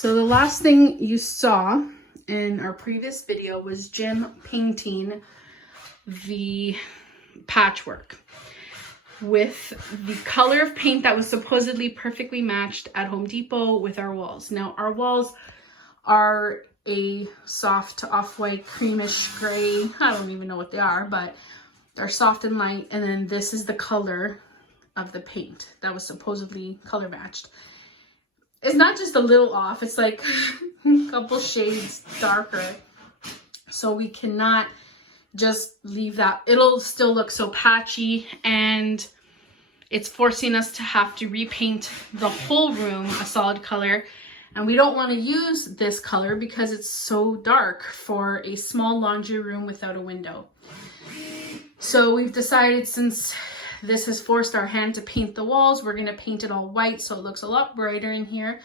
So the last thing you saw in our previous video was Jim painting the patchwork with the color of paint that was supposedly perfectly matched at Home Depot with our walls. Now our walls are a soft off-white creamish gray. I don't even know what they are, but they're soft and light. And then this is the color of the paint that was supposedly color matched. It's not just a little off, it's like a couple shades darker. So we cannot just leave that. It'll still look so patchy, and it's forcing us to have to repaint the whole room a solid color. And we don't want to use this color because it's so dark for a small laundry room without a window. So we've decided, since this has forced our hand to paint the walls, we're going to paint it all white so it looks a lot brighter in here.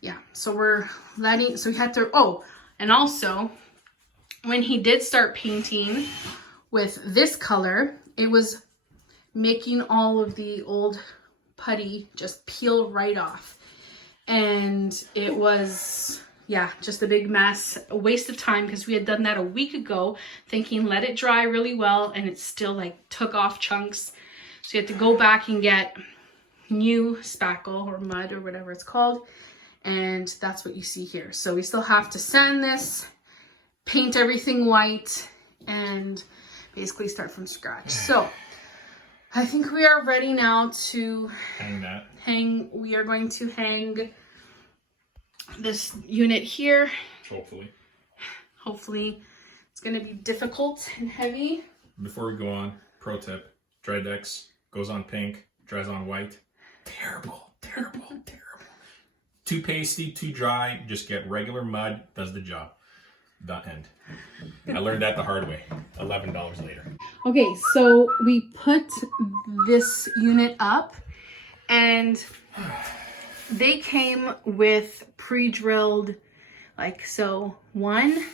Yeah, so we had to, oh, and also when he did start painting with this color, it was making all of the old putty just peel right off. And it was, yeah, just a big mess, a waste of time, because we had done that a week ago thinking let it dry really well, and it still like took off chunks. So you had to go back and get new spackle or mud or whatever it's called, and that's what you see here. So we still have to sand this, paint everything white, and basically start from scratch. So I think we are ready now to we are going to hang this unit here. Hopefully it's going to be difficult and heavy. Before we go on, pro tip: dry decks goes on pink, dries on white. Terrible, terrible, terrible. Too pasty, too dry. Just get regular mud, does the job. The end. I learned that the hard way. $11 later. Okay, so we put this unit up, and they came with pre-drilled, like, so 1,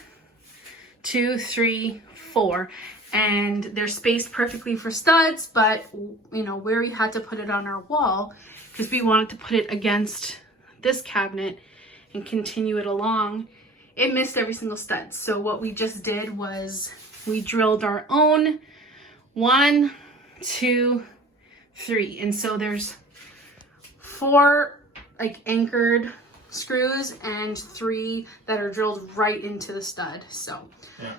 2, 3, 4, and they're spaced perfectly for studs, but you know, where we had to put it on our wall, because we wanted to put it against this cabinet and continue it along, it missed every single stud. So what we just did was we drilled our own 1, 2, 3, and so there's 4 like anchored screws and 3 that are drilled right into the stud. So yeah,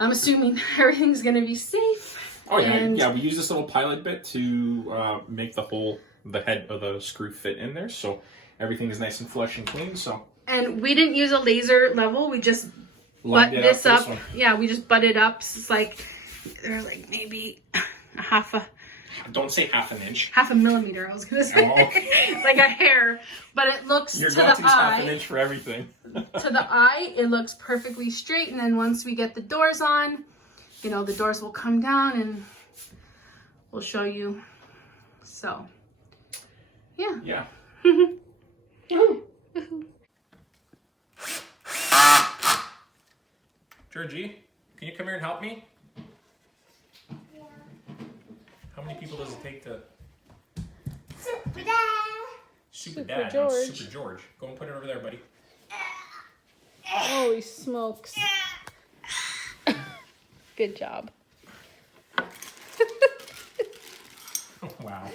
I'm assuming everything's gonna be safe. Oh yeah, yeah. We use this little pilot bit to make the head of the screw fit in there, so everything is nice and flush and clean. So. And we didn't use a laser level. We just butt this up. Yeah, we just butted up. So it's like they're like maybe a half a. Don't say half an inch. Half a millimeter, I was gonna say. Oh, okay. Like a hair, but it looks Your to the eye. half an inch for everything. To the eye, it looks perfectly straight. And then once we get the doors on, you know, the doors will come down and we'll show you. So, yeah. Yeah. Georgie, can you come here and help me? Yeah. How many people does it take to... Super Dad. Super Dad, not Super George. Go and put it over there, buddy. Holy smokes. Good job. Wow.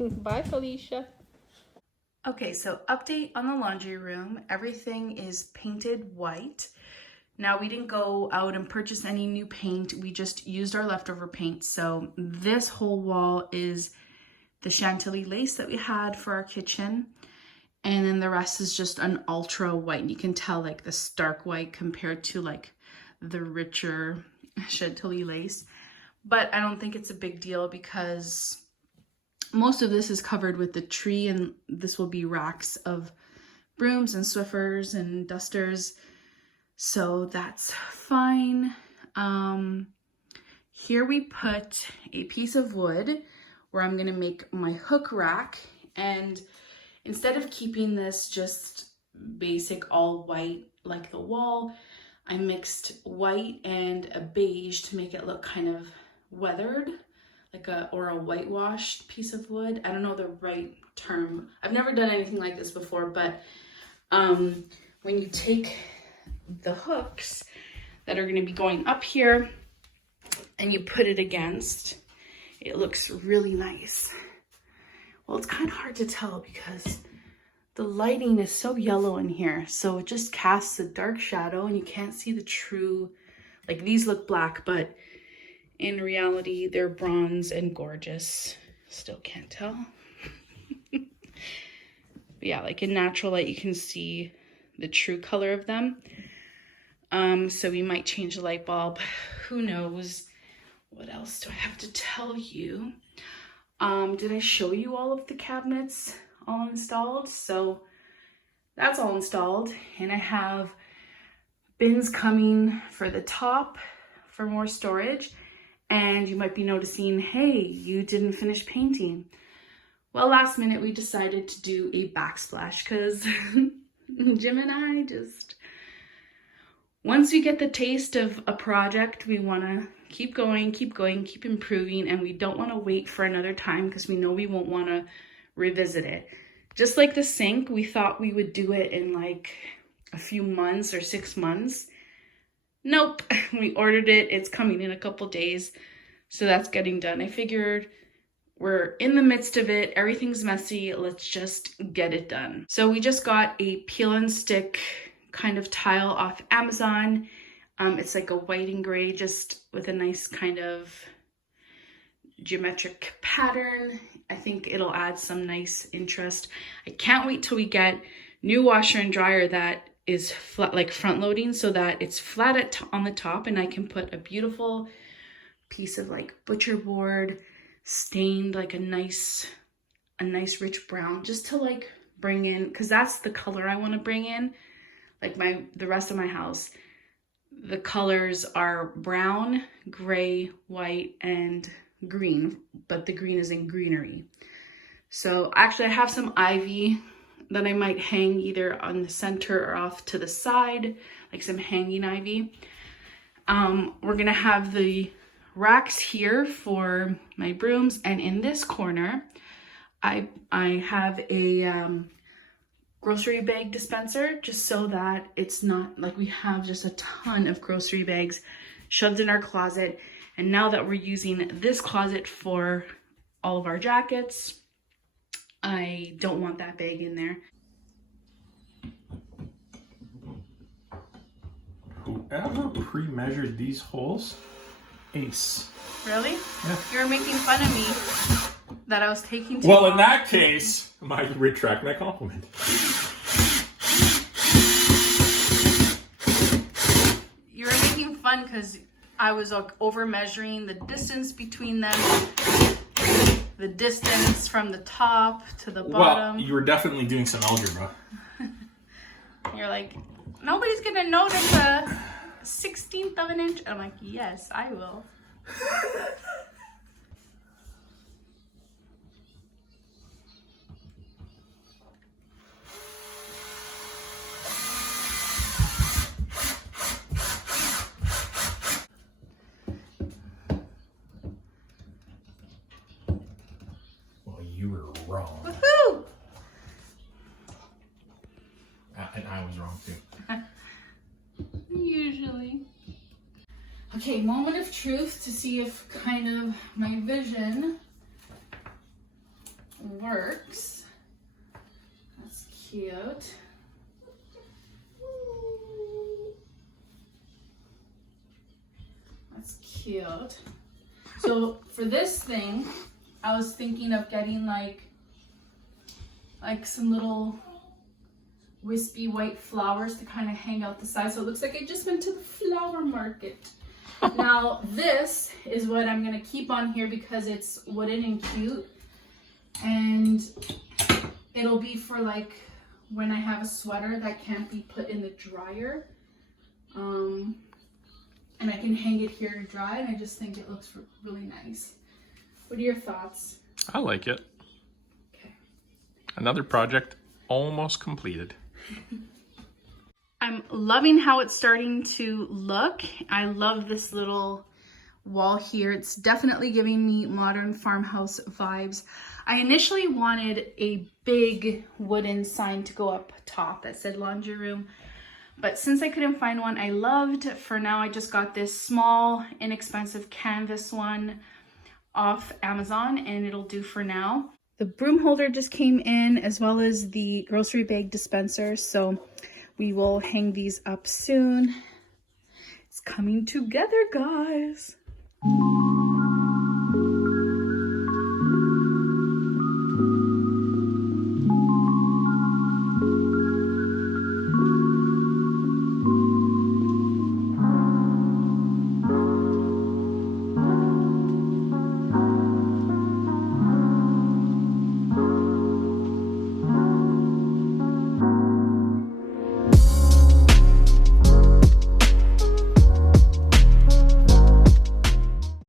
Bye, Felicia. Okay, so update on the laundry room. Everything is painted white. Now, we didn't go out and purchase any new paint. We just used our leftover paint. So this whole wall is the Chantilly lace that we had for our kitchen. And then the rest is just an ultra white. And you can tell like the stark white compared to like the richer Chantilly lace. But I don't think it's a big deal because most of this is covered with the tree, and this will be racks of brooms and Swiffers and dusters. So that's fine. Here we put a piece of wood where I'm gonna make my hook rack. And instead of keeping this just basic all white like the wall, I mixed white and a beige to make it look kind of weathered, like a whitewashed piece of wood. I don't know the right term. I've never done anything like this before, but when you take the hooks that are going to be going up here and you put it against, it looks really nice. Well, it's kind of hard to tell because the lighting is so yellow in here, so it just casts a dark shadow and you can't see the true, like these look black, but in reality they're bronze and gorgeous. Still can't tell. But yeah, like in natural light you can see the true color of them. So we might change the light bulb. Who knows? What else do I have to tell you? Did I show you all of the cabinets all installed? So that's all installed, and I have bins coming for the top for more storage. And you might be noticing, hey, you didn't finish painting. Well, last minute we decided to do a backsplash because Jim and I just, once we get the taste of a project, we want to keep going, keep improving, and we don't want to wait for another time because we know we won't want to revisit it. Just like the sink, we thought we would do it in like a few months or 6 months. Nope, we ordered it. It's coming in a couple days, so that's getting done. I figured we're in the midst of it. Everything's messy. Let's just get it done. So we just got a peel and stick kind of tile off Amazon. It's like a white and gray, just with a nice kind of geometric pattern. I think it'll add some nice interest. I can't wait till we get new washer and dryer that is flat, like front loading, so that it's flat on the top and I can put a beautiful piece of like butcher board stained like a nice rich brown, just to like bring in, because that's the color I want to bring in. Like the rest of my house, the colors are brown, gray, white, and green, but the green is in greenery. So actually I have some ivy that I might hang either on the center or off to the side, like some hanging ivy. We're gonna have the racks here for my brooms, and in this corner I have a grocery bag dispenser, just so that it's not like we have just a ton of grocery bags shoved in our closet. And now that we're using this closet for all of our jackets, I don't want that bag in there. Whoever pre-measured these holes, ace. Really? Yeah. You were making fun of me that I was taking too Well, long. in that case, I retract my compliment. You were making fun because I was like over measuring the distance between them, the distance from the top to the bottom. Well, you were definitely doing some algebra. You're like, nobody's gonna notice a 1/16 of an inch. I'm like, yes, I will. Well, you were wrong. Woohoo! And I was wrong too. Usually. Okay, moment of truth to see if kind of my vision works. That's cute. That's cute. So for this thing, I was thinking of getting like some little wispy white flowers to kind of hang out the side, so it looks like I just went to the flower market. Now this is what I'm gonna keep on here because it's wooden and cute, and it'll be for like when I have a sweater that can't be put in the dryer, and I can hang it here to dry, and I just think it looks really nice. What are your thoughts? I like it. Okay. Another project almost completed. I'm loving how it's starting to look. I love this little wall here. It's definitely giving me modern farmhouse vibes. I initially wanted a big wooden sign to go up top that said laundry room, but since I couldn't find one I loved, for now I just got this small, inexpensive canvas one off Amazon, and it'll do for now. The broom holder just came in, as well as the grocery bag dispenser, so we will hang these up soon. It's coming together, guys.